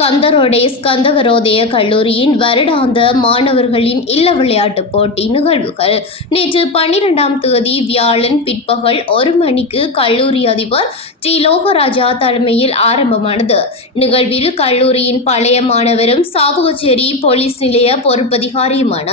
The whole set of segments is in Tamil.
கந்தரோடே ஸ்கந்தகரோதய கல்லூரியின் வருடாந்த மாணவர்களின் இல்ல விளையாட்டுப் போட்டி நிகழ்வுகள் நேற்று 12ஆம் தேதி வியாழன் பிற்பகல் 1 மணிக்கு கல்லூரி அதிபர் டி லோகராஜா தலைமையில் ஆரம்பமானது. நிகழ்வில் கல்லூரியின் பழைய மாணவரும் சாவகச்சேரி போலீஸ் நிலைய பொறுப்பதிகாரியுமான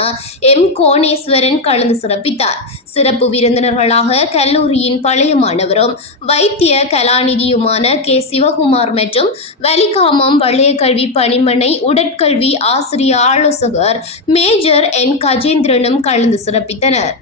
எம் கோணேஸ்வரன் கலந்து சிறப்பித்தார். சிறப்பு விருந்தினர்களாக கல்லூரியின் பழைய மாணவரும் வைத்திய கலாநிதியுமான கே சிவகுமார் மற்றும் வலிகாமம் வலய கல்வி பணிமனை உடற்கல்வி ஆசிரிய ஆலோசகர் மேஜர் என் கஜேந்திரனும் கலந்து சிறப்பித்தனர்.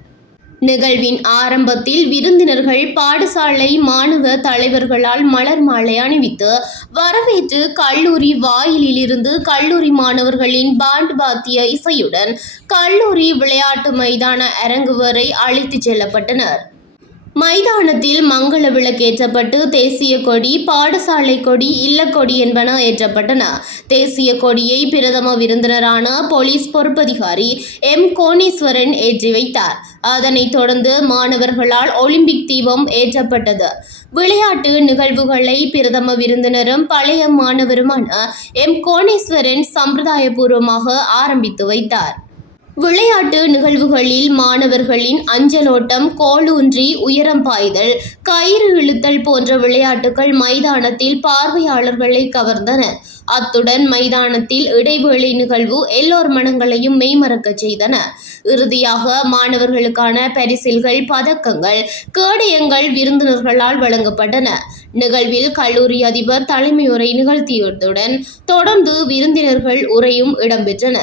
நிகழ்வின் ஆரம்பத்தில் விருந்தினர்கள் பாடசாலை மாணவ தலைவர்களால் மலர் மாலை அணிவித்து வரவேற்று கல்லூரி வாயிலிலிருந்து கல்லூரி மாணவர்களின் பாண்ட் வாத்திய இசையுடன் கல்லூரி விளையாட்டு மைதான அரங்கு வரை அழைத்துச் செல்லப்பட்டனர். மைதானத்தில் மங்கள விளக்கேற்றப்பட்டு தேசிய கொடி, பாடசாலை கொடி, இல்லக்கொடி என்பன ஏற்றப்பட்டன. தேசிய கொடியை பிரதம விருந்தினரான போலீஸ் பொறுப்பதிகாரி எம் கோணேஸ்வரன் ஏற்றி வைத்தார். அதனைத் தொடர்ந்து மாணவர்களால் ஒலிம்பிக் தீபம் ஏற்றப்பட்டது. விளையாட்டு நிகழ்வுகளை பிரதம விருந்தினரும் பழைய மாணவருமான எம் கோணேஸ்வரன் சம்பிரதாயபூர்வமாக ஆரம்பித்து வைத்தார். விளையாட்டு நிகழ்வுகளில் மாணவர்களின் அஞ்சலோட்டம், கோலூன்றி உயரம் பாய்தல், கயிறு இழுத்தல் போன்ற விளையாட்டுகள் மைதானத்தில் பார்வையாளர்களை கவர்ந்தன. அத்துடன் மைதானத்தில் இடைவேளை நிகழ்வு எல்லோர் மனங்களையும் மெய்மறக்கச் செய்தன. இறுதியாக மாணவர்களுக்கான பரிசில்கள், பதக்கங்கள், கேடயங்கள் விருந்தினர்களால் வழங்கப்பட்டன. நிகழ்வில் கல்லூரி அதிபர் தலைமையுரை நிகழ்த்தியதுடன் தொடர்ந்து விருந்தினர்கள் உரையும் இடம்பெற்றன.